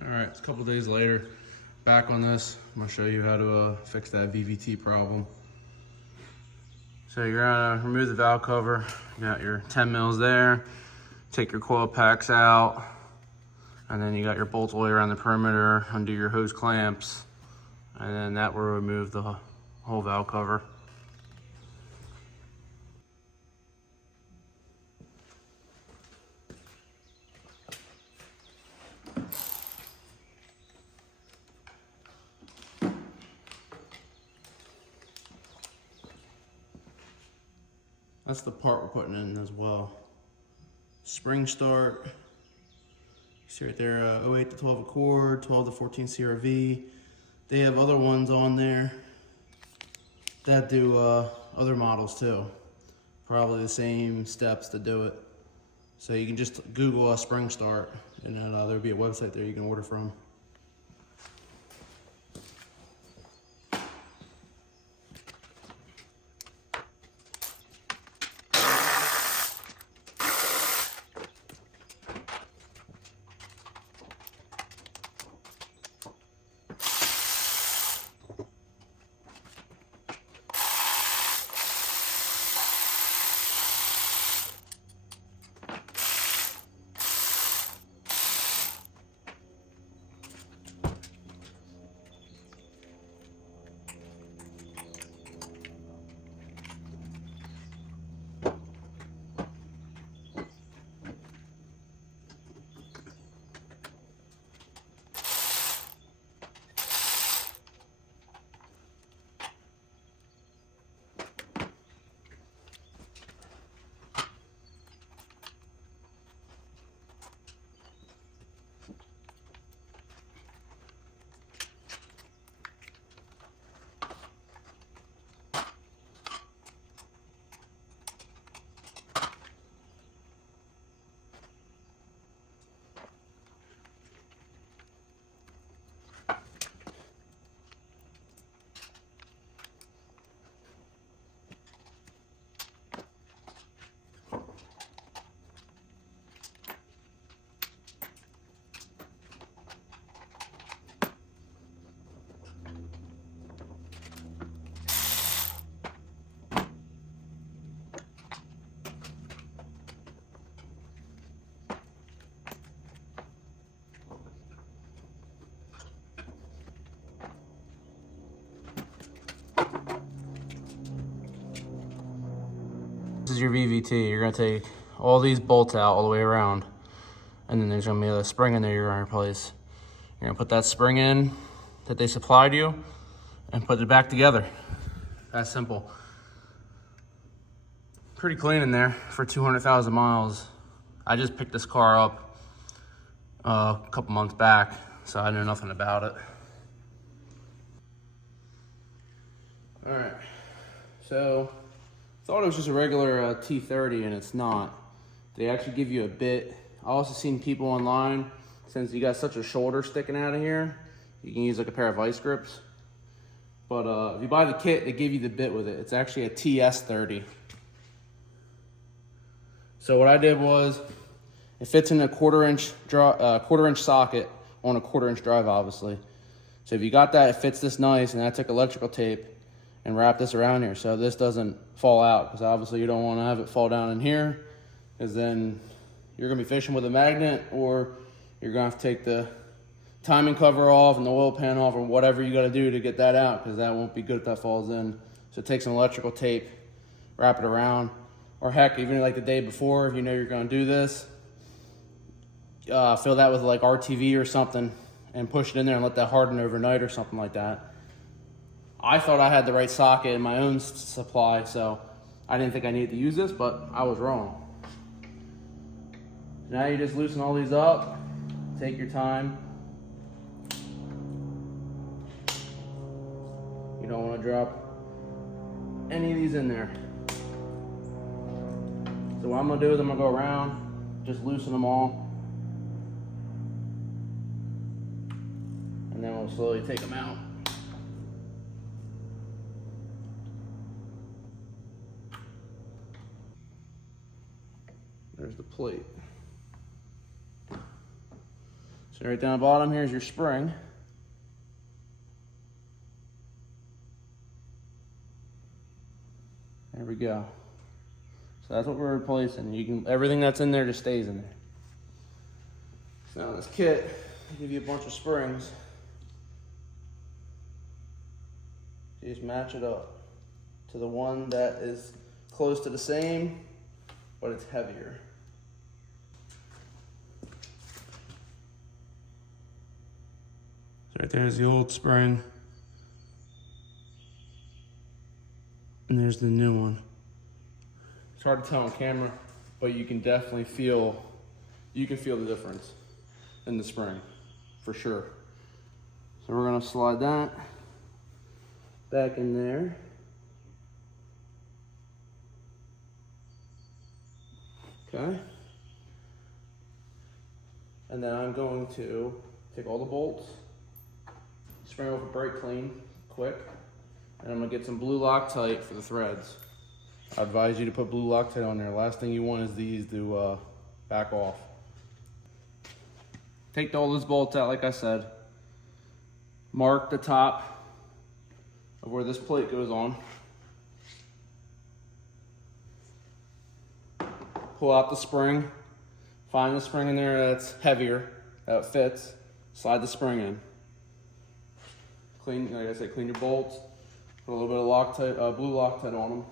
All right, it's a couple days later, back on this. I'm gonna show you how to fix that VVT problem. So you're gonna remove the valve cover. You got your 10 mils there. Take your coil packs out, and then you got your bolts all the way around the perimeter. Undo your hose clamps, and then that will remove the whole valve cover. That's the part we're putting in as well. Spring start. You see right there, 08 to 12 Accord, 12 to 14 CRV. They have other ones on there that do other models too. Probably the same steps to do it. So you can just Google spring start, and then there'll be a website there you can order from. This is your VVT. You're gonna take all these bolts out all the way around, and then there's gonna be a spring in there you're gonna replace. You're gonna put that spring in that they supplied you and put it back together. That's simple. Pretty clean in there for 200,000 miles. I just picked this car up a couple months back, so I know nothing about it. All right, so thought it was just a regular T30, and it's not. They actually give you a bit. I also seen people online, since you got such a shoulder sticking out of here, you can use like a pair of vice grips. But if you buy the kit, they give you the bit with it. It's actually a TS30. So what I did was, it fits in a quarter inch socket on a 1/4 inch drive, obviously. So if you got that, it fits this nice, and I took electrical tape and wrap this around here so this doesn't fall out, because obviously you don't want to have it fall down in here, because then you're going to be fishing with a magnet, or you're going to have to take the timing cover off and the oil pan off, or whatever you got to do to get that out, because that won't be good if that falls in. So take some electrical tape, wrap it around, or heck, even like the day before, if you know you're going to do this, fill that with like RTV or something and push it in there and let that harden overnight or something like that. I thought I had the right socket in my own supply, so I didn't think I needed to use this, but I was wrong. Now you just loosen all these up, take your time. You don't want to drop any of these in there. So what I'm going to do is I'm going to go around, just loosen them all, and then we'll slowly take them out. There's the plate. So right down the bottom here is your spring. There we go. So that's what we're replacing. You can, everything that's in there just stays in there. So now in this kit, they give you a bunch of springs. You just match it up to the one that is close to the same, but it's heavier. So right there's the old spring. And there's the new one. It's hard to tell on camera, but you can definitely feel, the difference in the spring, for sure. So we're gonna slide that back in there. Okay. And then I'm going to take all the bolts, spray over brake clean, quick, and I'm gonna get some blue Loctite for the threads. I advise you to put blue Loctite on there. Last thing you want is these to back off. Take all those bolts out, like I said. Mark the top of where this plate goes on. Pull out the spring. Find the spring in there that's heavier, that fits. Slide the spring in. Clean, like I said, clean your bolts. Put a little bit of Loctite, blue Loctite on them.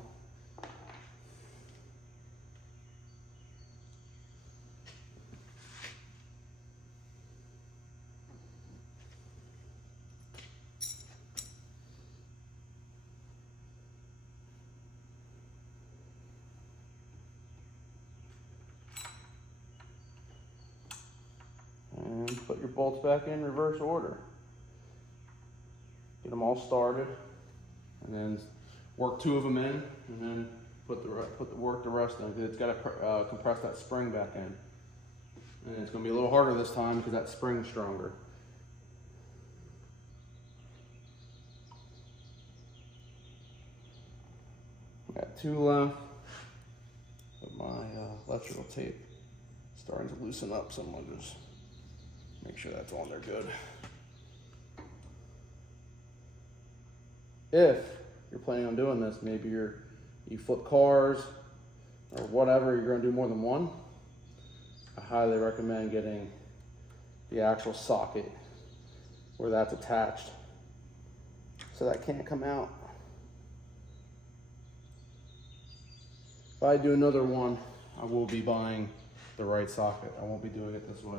And put your bolts back in reverse order. Get them all started, and then work 2 of them in, and then work the rest in, because it's got to compress that spring back in. And it's going to be a little harder this time because that spring's stronger. Got 2 left, but my electrical tape is starting to loosen up, so I'm going to just make sure that's on there good. If you're planning on doing this, maybe you flip cars or whatever, you're going to do more than one, I highly recommend getting the actual socket where that's attached, so that can't come out. If I do another one, I will be buying the right socket. I won't be doing it this way.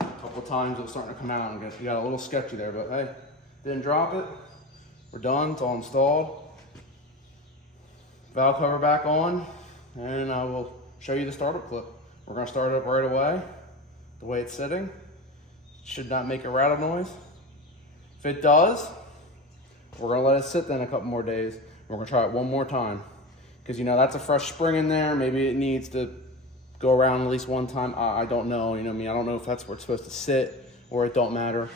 A couple times it was starting to come out and you got a little sketchy there, but hey, didn't drop it. We're done, it's all installed. Valve cover back on, and I will show you the startup clip. We're gonna start it up right away. The way it's sitting, it should not make a rattle noise. If it does, we're gonna let it sit then a couple more days. We're gonna try it one more time. Because that's a fresh spring in there. Maybe it needs to go around at least one time. I don't know, I don't know if that's where it's supposed to sit or it don't matter.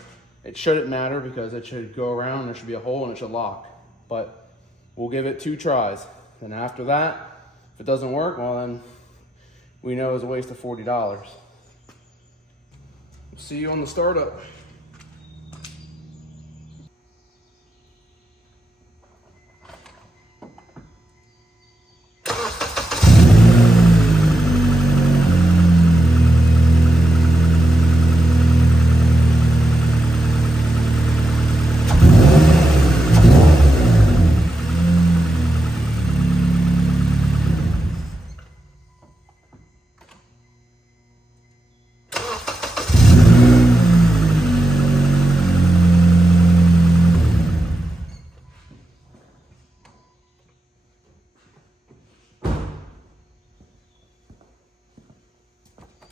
It shouldn't matter because it should go around, there should be a hole and it should lock. But we'll give it 2 tries. Then after that, if it doesn't work, well then we know it's a waste of $40. We'll see you on the startup.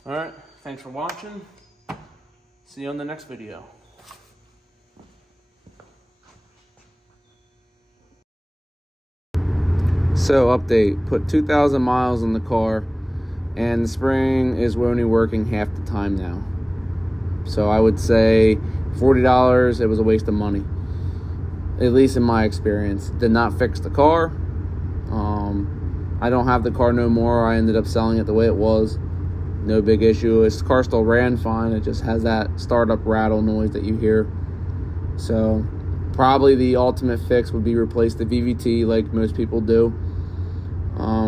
All right, thanks for watching. See you on the next video. So update, put 2,000 miles on the car and the spring is only working half the time now. So I would say $40, it was a waste of money. At least in my experience. Did not fix the car. I don't have the car no more. I ended up selling it the way it was. No big issue. This car still ran fine. It just has that startup rattle noise that you hear. So probably the ultimate fix would be replace the VVT like most people do.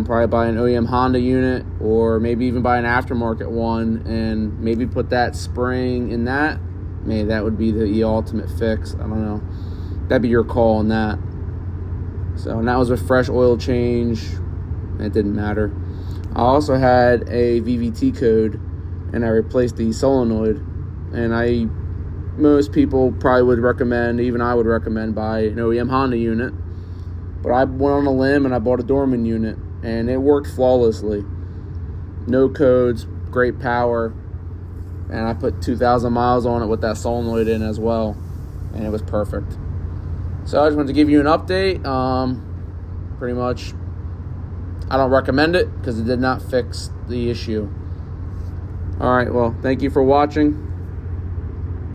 Probably buy an OEM Honda unit, or maybe even buy an aftermarket one and maybe put that spring in that. Maybe that would be the ultimate fix. I don't know. That'd be your call on that. So, and that was a fresh oil change. It didn't matter. I also had a VVT code, and I replaced the solenoid. And most people probably would recommend, even I would recommend, buy an OEM Honda unit. But I went on a limb and I bought a Dorman unit, and it worked flawlessly. No codes, great power, and I put 2,000 miles on it with that solenoid in as well, and it was perfect. So I just wanted to give you an update. Pretty much, I don't recommend it because it did not fix the issue. All right, well, thank you for watching.